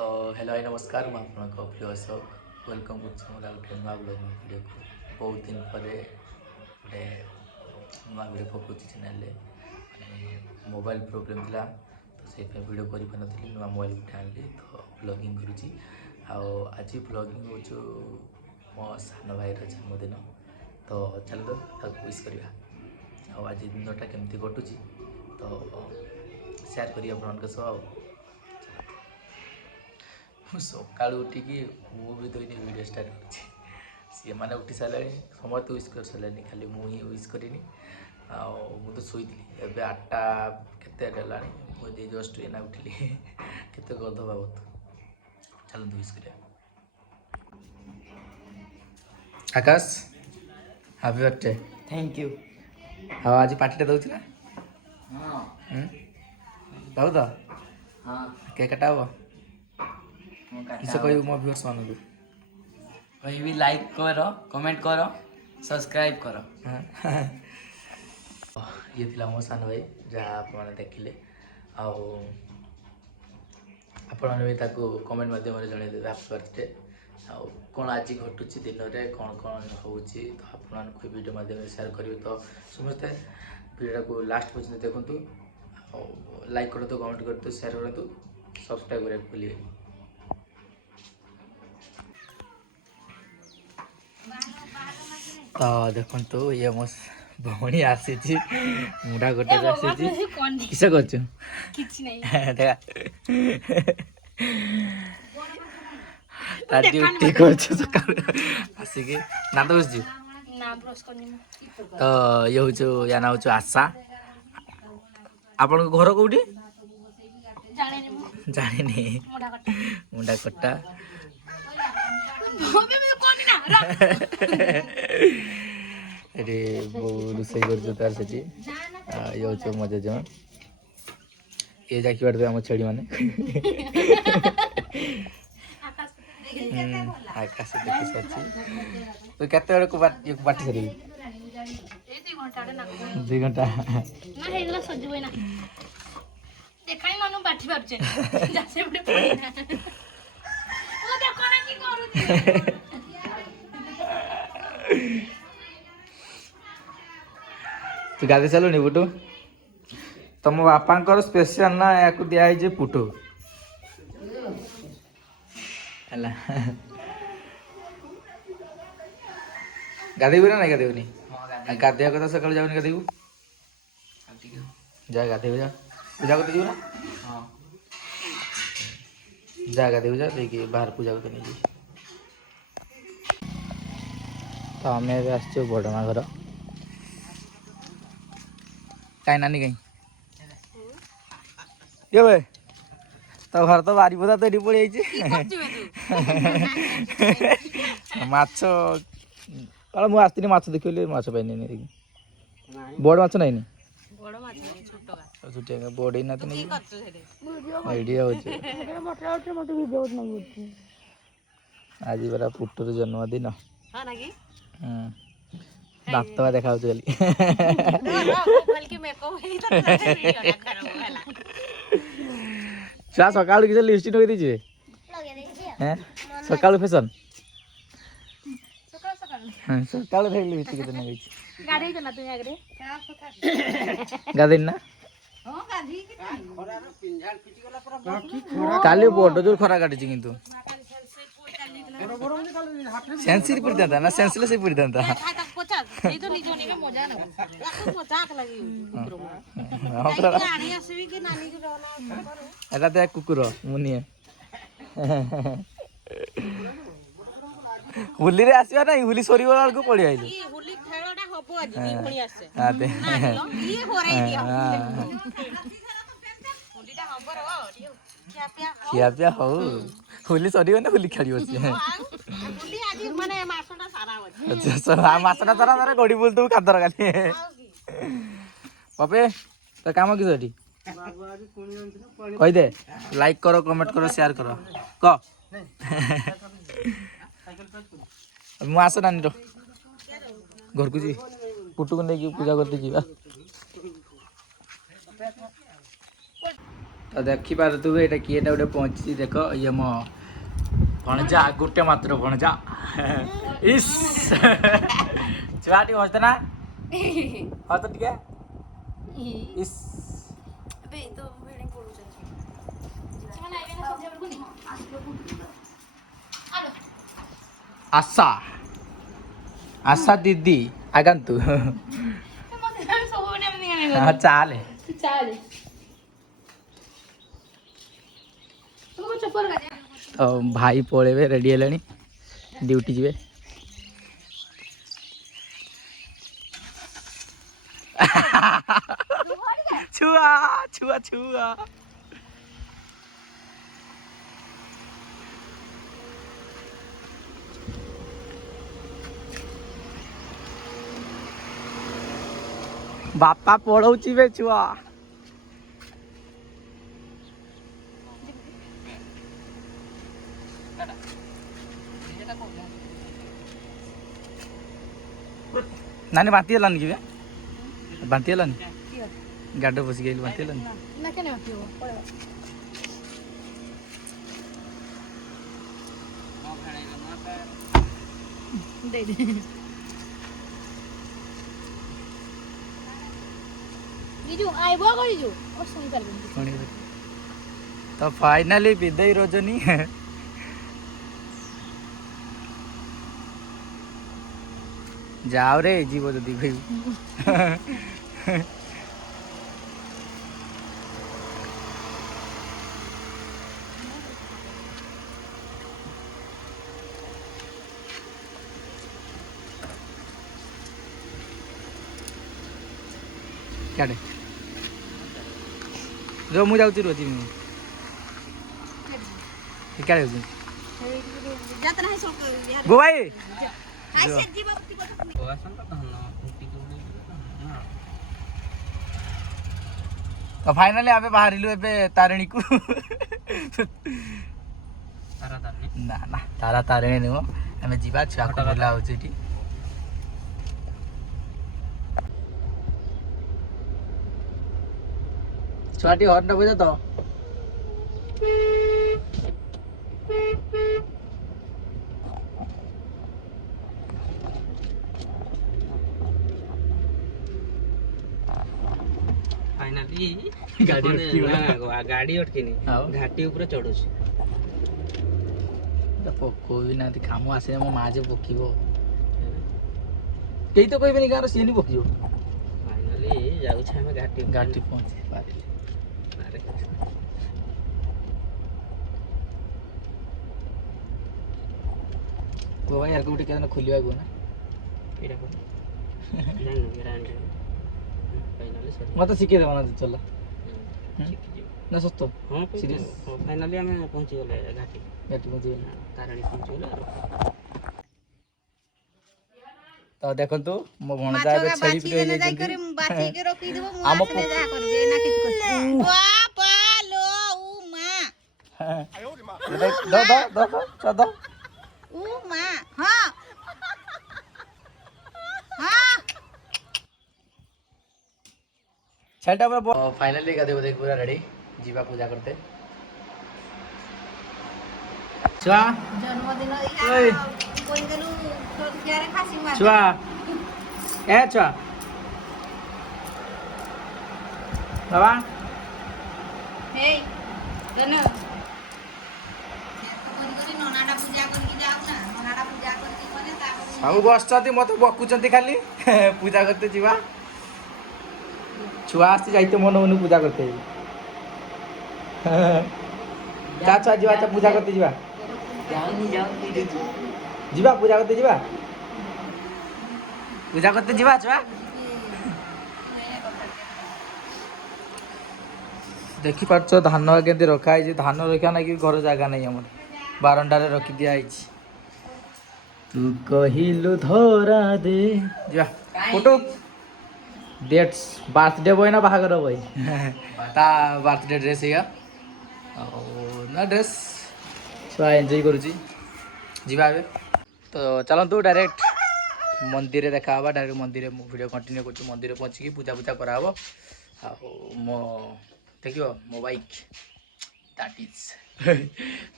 तो hello hi नमस्कार ମୁଁ ଆପଣଙ୍କ ପ୍ରିୟ ଅଶୋକ ୱେଲକମ୍ କରୁଛି ମୋର ଗୋଟେ ନୂଆ ବ୍ଲଗ୍ ଭିଡ଼ିଓକୁ ବହୁତ ଦିନ ପରେ ଗୋଟେ ନୂଆ ଭିଡ଼ିଓ ପକାଉଛି ଚ୍ୟାନେଲରେ ମାନେ ମୋବାଇଲ ପ୍ରୋବ୍ଲେମ୍ ଥିଲା ତ ସେଇଥିପାଇଁ ଭିଡ଼ିଓ କରିପାରିନଥିଲି ନୂଆ ମୋବାଇଲ ଗୋଟେ ଆଣିଲି ତ ବ୍ଲଗିଂ କରୁଛି ଆଉ ଆଜି ବ୍ଲଗିଂ ହେଉଛୁ ମୋ ସାନ ଭାଇର ଜନ୍ମଦିନ ତ ଚାଲନ୍ତୁ ତାକୁ ୱିଶ୍ କରିବା ଆଉ ଆଜି ଦିନଟା କେମିତି କଟୁଛି ତ ସେୟାର କରି ଆପଣଙ୍କ ସହ ଆଉ ସକାଳୁ ଉଠିକି ମୁଁ ବି ଦୈନିକ ଭିଡ଼ିଓ ଷ୍ଟାର୍ଟ କରୁଛି ସେମାନେ ଉଠି ସାରିଲେଣି ସମସ୍ତେ ୱିଶ୍ କରିସାରିଲେଣି ଖାଲି ମୁଁ ହିଁ ୱିଶ୍ କରିନି ଆଉ ମୁଁ ତ ଶୋଇଥିଲି ଏବେ 8ଟା କେତେ ହେଲାଣି ମୁଁ ଏଇ ଜଷ୍ଟ ଏଇନା ଉଠିଲି କେତେ ଗଧ ଭାବନ୍ତୁ ଚାଲନ୍ତୁ ୱିଶ୍ କରିବା ଆକାଶ ହାପି ବାର୍ଥଡେ थैंक यू। ଆଉ ଆଜି ପାର୍ଟିଟା ଦେଉଛି ନା हाँ ଦେବ ତ हाँ କେକ୍ କାଟା ହବ किस कहू मो व्यूअर्स मानू कहीं भी लाइक करो कमेंट करो सब्सक्राइब करो। ये थिला मो सान भाई जहाँ आपने देखिले आपने ताको कमेंट माध्यम जनईदेवे हैप्पी बर्थडे आउ कौन आज घटुची दिन में कौन कौन हो तो वीडियो माध्यम शेयर करेंगे तो समस्ते वीडियो को लास्ट पर्यटन देखूँ लाइक करूँ कमेंट करूँ शेयर करूँ सब्सक्राइब करने भूलिए तो देखो ये मो भौणी आसी मुंडा गोटे आसी किस कर देखा ड्यूटी कर आसिक ना तो बस तो ये हूँ या ना हूँ आशा आपण घर कौटी जानी मुंडा कटा अरे वो रोसई कर तार से ये हूँ मो जेजेमा ये जाकि बाटे आम छेड़ी मैंने आकाश देखी सारी तो केते बड़े को बाटी सारी 2 घंटा देखाई मानु बाठी बाबजे जासे बडे पड़ी ना ओ देखो ना की करूती तू गाधे चलु नी बुटू तुम बापांकर स्पेशल ना या दिया है पुटू है गाधेबू ना नहीं गाधेबूनी गाधे कथा सकाल जाऊनी गाधेबू जा गाधेबू जा पूजा करते जीव ना हाँ जा गाधेबू जा देखिए बाहर पूजा करते नहीं तो आम आस बड़मा घर कहीं नानी कहीं ये भाई तो घर तो बारी पदा तो ये पड़ी माछ मुझे आसती माछ देखिए माछ पाइनि बड़ माछ नाइन छोटिया बड़ी ना तो नहीं आइडिया हो आज बरा पुटर जन्मदिन दात देखा छुआ सका किसी लिपस्टिक लगे दीजिए सका फैशन सका लिपस्टिक गाधे ना काली बड़ जोर खरा काटी किंतु सेंसिल पड़ी था ना सेंसलेस पड़ी था एटा दे कुकुर मुनिए होली रे आसीबा नहीं होली सरी वाला को पड़ी आइलो होली खेलटा हबो आज दी भणी आसे हां दे ये होराई दिया होलीटा हबो रो क्या पिया हो होली सरी ना होली खेली बसी होली आज माने मासटा सारा होची अच्छा सर मासटा तरा तरा गोडी बोल तू खादर खाली पपे तो काम किस एठी कहि दे लाइक करो कमेंट करो शेयर करो क मु आस नानी रो घर को जी पुटू को नहीं पूजा करते जीवा ତ ଦେଖିପାରୁଥିବେ ଏଇଟା କିଏଟା ଗୋଟେ ପହଞ୍ଚିଛି ଦେଖ ଇଏ ମୋ ଭଣଜା ଗୋଟେ ମାତ୍ର ଭଣଜା ଇସ୍ ଛୁଆ ଟିକେ ହସ ନା ହସ ଟିକେ ଇସ୍ ଆଶା ଆଶା ଦିଦି ଆଗନ୍ତୁ ଚାଲେ ତ ଭାଇ ପଳେଇବେ ରେଡି ହେଲେଣି ଡ୍ୟୁଟି ଯିବେ ଛୁଆ ଛୁଆ ଛୁଆ ବାପା ପଳଉଛି ବେ ଛୁଆ ନାନୀ ବାନ୍ତି ହେଲାନି କି ବାନ୍ତି ହେଲାନି ଗାଡ଼ିରେ ବସିକି ଆଇଲି ବାନ୍ତି ହେଲାନି ତ ଫାଇନାଲି ବିଦାଇ ରଜନୀ ଯାଅ ରେ ଯିବ ଯଦି ଭାଇ क्याडे जो मु जाउची रोजी मु क्याडे जाउची जात नाही सोक गो भाई हाय से जीव तो फाइनली आबे बाहरिलु एबे तारिणी को ना ना तारा तारिणी नुह आमे जीवा छुआ को बोला होची ठी छुआटी हॉर्न बजा तो फाइनली गाड़ी अटकिनी घाटी ऊपर चढ़ुଛି पकोई ना काम आसे मो माँ जे पकिबो केही तो कहबेनी गार सीनी पकिबो फाइनली जाउ छै हम घाटी घाटी पहुंचे पारे को भाई यार कोठी केना खुलिवा गो ना एटा को जान एटा फाइनली सर मत सिखे देबो ना चल ना सस्तो हां सीरियस फाइनली हम पहुंची गले घाटी घाटी पहुंची गले तारिणी पहुंची गले तो देखंतु मो भणजा बे छेली पिटे जाई करे बाठी के रखी देबो मु आम आसने जा करबे ना किछ कर बापा लो ऊ मां दो ऊ मां हां हां छेलटा पर फाइनली गादे देख पूरा रेडी जीवा पूजा करते छुआ जन्मदिन ओए कोइ देलु क्यारे खासी मार छुआ ए छुआ बाबा हे गन कोइ ननाडा पूजा करके जाऊ ना ननाडा पूजा करके कोने ता सब बसचंती मत बकुचंती खाली पूजा करते जीवा छुआ आस्ते जाइते मन मन पूजा करते जा छुआ जीवा पूजा करते जीवा जीवा पूजा करते जीवा पूजा करते जीवा छुआ देखि पारछ धान केंदे रखा है धान रखा ना कि घर जगह नहीं हमर बारंडारे रखी दिया है तू कहिलु धरा दे जा फोटो डेट्स बर्थडे बॉय ना बाहागर बॉय ता बर्थडे ड्रेस है ना ड्रेस छुआ एंजॉय करुची जीवा बे तो चलतु डायरेक्ट मंदिर देखा डायरेक्ट मंदिर वीडियो कंटिन्यू कर मंदिर पहुँचिकी पूजा पूजा करा मो देखियो मो बाइक दैट इज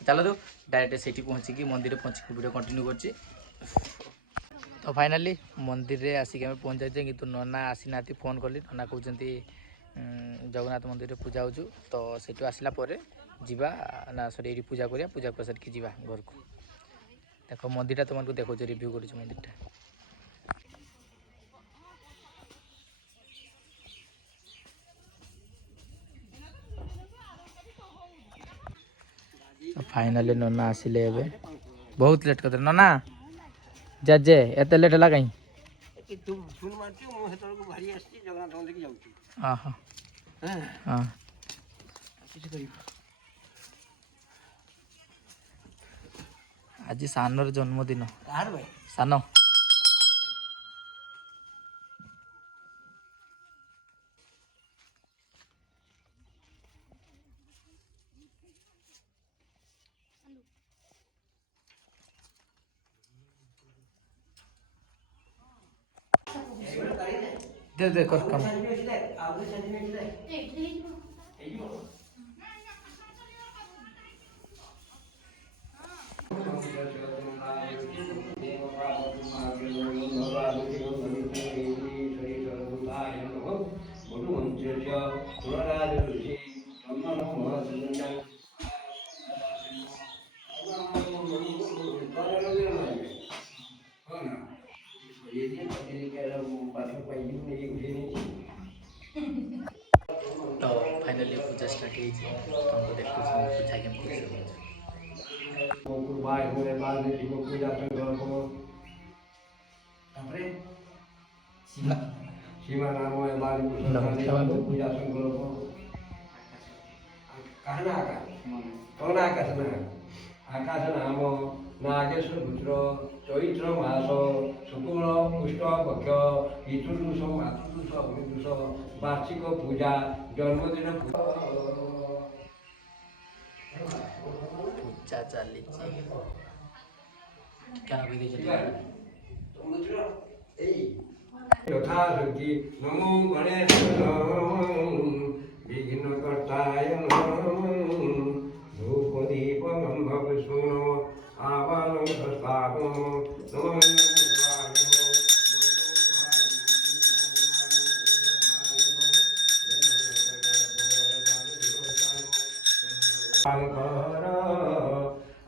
चलो तो डायरेक्ट सेठी पहुँचिकी मंदिर पहुँचिकी वीडियो कंटिन्यू करछि। तो फाइनाली मंदिर रे आसिक आम पहुँच जाइए कि नना आसी ना फोन कली नना कहते जगन्नाथ मंदिर रे पूजा होचु तो सेठू आसला जीवा ना सॉरी ये पूजा करिया पूजा कर सारिकी जीवा घर को। देखो मंदिर तुमको देखो रिव्यू कर मंदिर फाइनाली नना आसिले बहुत लेट कर नना जे एत लेट है कहीं आज सानर जन्मदिन सान दे दे कर काम तो फाइनली पूजा स्टार्ट तुमको देखो पूजा केमती सीमा नाम है बाली पूजा संकल्प कहना आकाश कौन आकाश ना आकाश नाम नागेश्वर पुत्र चैत्र मास शुक्ल पुष्ट पक्ष पितृदोष मातृदोष अग्निदोष वार्षिक पूजा जन्मदिन पूजा चली यथाशक्ति नमो गणेश विघ्न कर्ताय धूप दीप गंधप सुनो आवाहन प्रस्तावम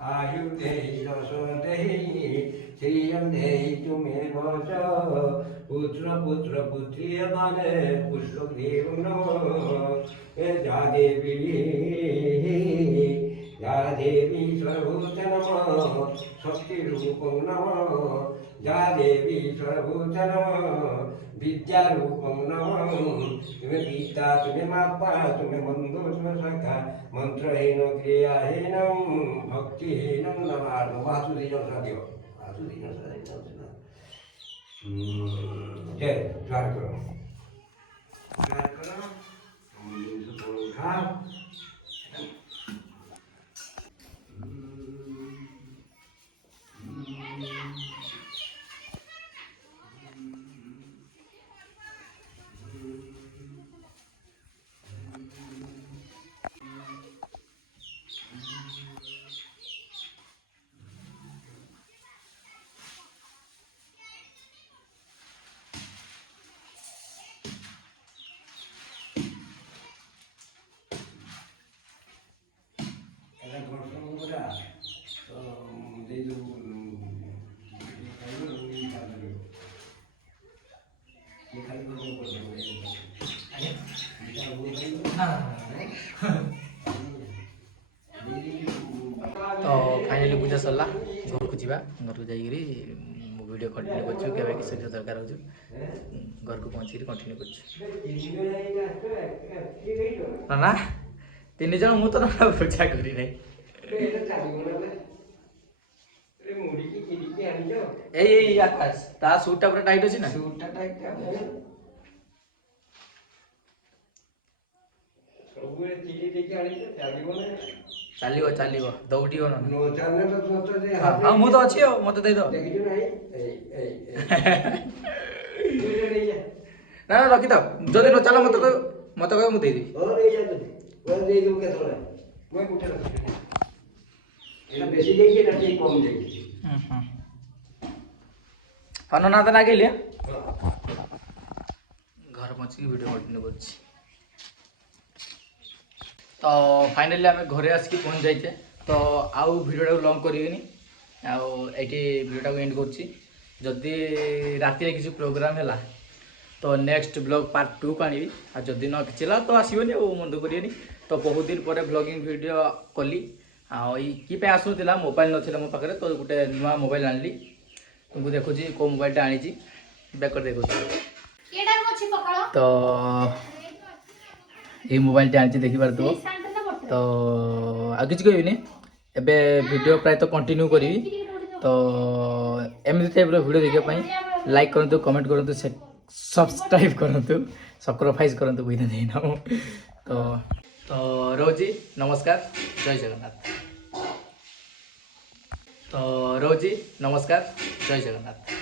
आयु देहि रस देहि श्रियं देहि तुमेव च पुत्र पुत्र पुत्री माने पुष्प देव नमः जा देवी सर्वभूत नमः शक्ति रूपं नमः जा देवी सर्वभूत नमः विद्या रूपं नमः तुम्हें पिता तुम्हें माता तुम्हें बंधु तुम्हें सखा मंत्रहीन क्रियाहीन भक्तिहीन नमामि वासुदेव सदैव वासुदेव सदैव जय ज्वार करो उठा तो फाइनाली पूजा सरला घर को जीवा घर को जाइए वीडियो कंटिन्यू कर किसी दरकार हो घर को पहुँच कंटिन्यू कर ना तीन जन मु तो पूजा करी नहीं ए आकाश ता सूटटा पूरा टाइट अछि ना सूटटा टाइट ସବୁବେଳେ ଚିଲି ଦେଇକି ଆଣିଛ ଚାଲିବ ନା ଚାଲିବ ଚାଲିବ ଦୌଡ଼ିବ ନା ନ ଚାଲିଲେ ତ ସତ ଯେ ହଁ ମୁଁ ତ ଅଛି ଆଉ ମତେ ଦେଇ ଦବ ଦେଖିଛୁ ନାହିଁ ନା ନା ରଖିଥାଅ ଯଦି ନ ଚାଲ ମତେ କହିବ ମୁଁ ଦେଇଦେବି ହଁ ନେଇ ଯାଆନ୍ତୁ ওরা দিয়ে দেবো কেতলে মই কোটে রাখছি এটা বেশি যাইছে এটা ঠিক কম যাইছে ପାନ ନା ତ ଲାଗିଲେ ଘର ପହଞ୍ଚିକି ଭିଡ଼ିଓ କଣ୍ଟିନ୍ୟୁ କରୁଛି। ତ ଫାଇନାଲି ଆମେ ଘରେ ଆସିକି ପହଞ୍ଚି ଯାଇଛେ। ତ ଆଉ ଭିଡ଼ିଓଟାକୁ ଲଙ୍ଗ୍ କରିବିନି, ଆଉ ଏଇଠି ଭିଡ଼ିଓଟାକୁ ଏଣ୍ଡ କରୁଛି। ଯଦି ରାତିରେ କିଛି ପ୍ରୋଗ୍ରାମ୍ ହେଲା ତ ନେକ୍ସଟ ବ୍ଲଗ୍ ପାର୍ଟ 2 କୁ ଆଣିବି, ଆଉ ଯଦି ନ କିଛି ହେଲା ତ ଆସିବନି, ଆଉ ମନ କରିବେନି। ତ ବହୁତ ଦିନ ପରେ ବ୍ଲଗିଂ ଭିଡ଼ିଓ କଲି। ଆଉ ଏଇ କି ପାଇଁ ଆସୁନଥିଲା, ମୋବାଇଲ ନଥିଲା ମୋ ପାଖରେ, ତ ଗୋଟେ ନୂଆ ମୋବାଇଲ ଆଣିଲି। तुमको देखुची को मोबाइल आनी बैक देखुची। तो ये मोबाइल आनी देखी पार तो आ किसी कहबी एबे वीडियो प्राय तो कंटिन्यू करी। तो एमती टाइप वीडियो देखा लाइक करूँ, कमेंट करूँ, सब्सक्राइब करूँ, सैक्रिफाइस करूँ बुझे देना। तो रोजी नमस्कार, जय जगन्नाथ। तो रोजी नमस्कार, जय जगन्नाथ।